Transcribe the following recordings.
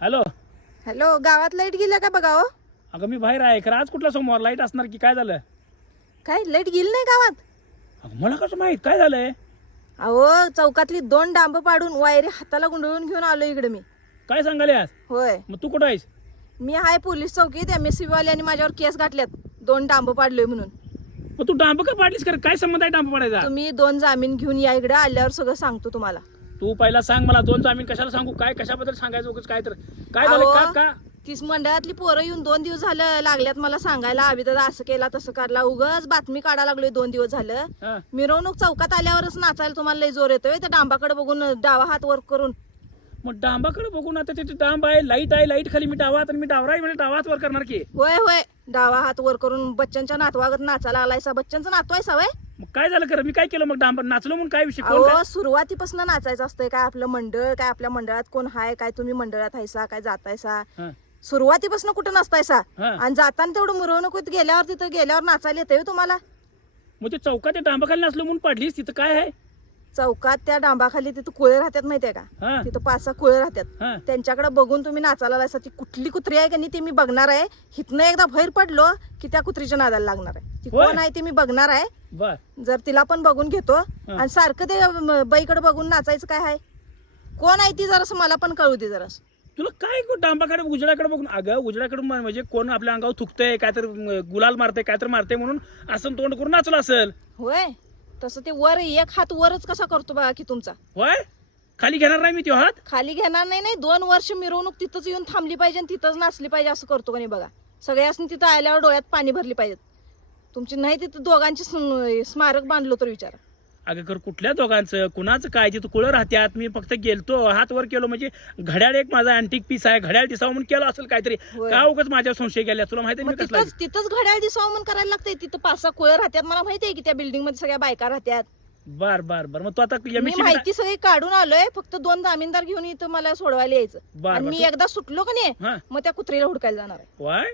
Hello. Hello गावात light गेल्या का बघा हो? अगं मी बाहेर आहे. खरं आज कुठला सोमवार लाइट असणार की काय झालं? काय लाइट गेली नाही गावात? अगं मला कसं माहीत? काय झालंय? अहो चौकातली दोन डांब पाडून वायरी हाताला गुंडळून घेऊन आलो इकडे मी. काय सांगाले आज होय. मग तू कुठं आहेस? मी आहे पोलीस चौकीत एम एस सी वाल्यांनी माझ्यावर केस घातल्यात दोन डांब पाडलोय म्हणून. मग तू डांब का पाडलीस? कर काय संबंध आहे डांब पाडायचा? तुम्ही दोन जामीन घेऊन या इकडे आल्यावर सगळं सांगतो तुम्हाला. तू पहिला सांग मला दोन जामीन कशाला सांगू? काय कशाबद्दल सांगायचं उगाच? काय तर काय झालं? अहो, का का? तीस मंडळातली पोरं येऊन दोन दिवस झालं लागल्यात मला सांगायला. आम्ही तर असं केला तसं काढला. उगाच बातमी काढा लागलोय दोन दिवस झालं. हा. मिरवणूक चौकात आल्यावरच नाचायला तुम्हाला लय जोर येतोय. त्या डांबाकडे बघून डावा हात वर करून. मग डांबाकडे बघून आता तिथे डांब आहे लाइट आहे लाइट खाली मी डावात आणि मी डावरा आहे म्हणजे डावात वर करणार की? होय होय. डावा हात वर करून बच्चनच्या नातवागत नाचायला आलायसा. बच्चनचं नातू आहे सवय मग काय झालं खरं? मी काय केलं? मग डांब नाचलो म्हणून काय विषय? कोण काय? अहो सुरुवातीपासून नाचायचं असतंय. काय आपलं मंडळ काय आपल्या मंडळात कोण हाय काय तुम्ही मंडळात हायसा काय जातायसा? हा. सुरुवातीपासून कुठं नसतायसा? हा. आणि जाताना तेवढं मिरवणुकीत गेल्यावर तिथं गेल्यावर नाचायला येतंय हो तुम्हाला. मग ते चौकात ते डांबाखाली नसलो म्हणून पडलीस तिथं काय आहे? चौकात त्या डांबाखाली तिथं कुळे राहतात माहितीये का? तिथं पाच सहा कुळे राहतात. त्यांच्याकडे बघून तुम्ही नाचायला लायसा ती कुठली कुत्री आहे का नाही ते मी बघणार आहे. हिथनं एकदा बाहेर पडलो की त्या कुत्रीच्या नादाला लागणार आहे. ती? कोण आहे ते मी बघणार आहे. जर तिला पण बघून घेतो आणि सारखं ते बाईकडे बघून नाचायचं काय आहे कोण आहे ती जरासं मला पण कळू दे जरास. तुला काय डांबाकडे उजड्याकडे बघून? अगं उजड्याकडे म्हणजे कोण आपल्या अंगावर थुकतंय काय तर गुलाल मारतंय काय तर मारतंय म्हणून असं तोंड करून नाचलं असेल. होय. तसं ते वर एक हात वरच कसा करतो बघा की तुमचा. होय? खाली घेणार नाही मी तो हात? खाली घेणार नाही नाही दोन वर्ष मिरवणूक तिथंच येऊन थांबली पाहिजे आणि तिथंच नाचली पाहिजे असं करतो का नाही बघा. सगळ्यासनी तिथं आल्यावर डोळ्यात पाणी भरली पाहिजेत. तुमची नाही तिथं दोघांची स्म- स्मारक बांधलो तर विचारा. अगं कर कुठल्या दोघांचं? कुणाचं काय? तिथं कुळं राहत्यात. मी फक्त गेलतो. हात वर केलो. म्हणजे घड्याळ एक माझा अँटिक पीस आहे. घड्याळ दिसावं म्हणून केलं असेल काहीतरी. होय. का उगाच माझ्या संशय गेल्या? तुला माहिती मग कसला तिथंच तिथंच घड्याळ दिसावं म्हणून करायला लागतंय. तिथं पाच सहा कुळं राहतात मला माहिती आहे की त्या बिल्डिंगमध्ये सगळ्या बायका राहतात बर बर बर. मग तू आता मी माहिती सगळी काढून आलोय. फक्त दोन जामीनदार घेऊन इथं मला सोडवायला यायचं. बर, आणि बर. मी एकदा सुटलो का नाही हा. मग त्या कुत्रीला हुडकायला जाणार आहे. वाय?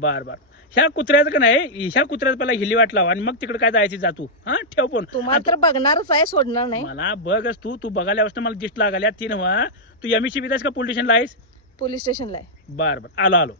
बर बर. ह्या कुत्र्याचं का नाही ह्या कुत्र्याचं पहिला हिली वाट लावा आणि मग तिकडे काय जायची जातू हा ठेव पण तुम्हाला तर बघणारच आहे सोडणार नाही. मला बघच तू तू बघायला असतं मला दिसत लागाल्या तीन व्हा तू एमएससी विदास का पोलिटिशियनला आहेस? पोलीस स्टेशनला आहे. बर बर. आलो आलो.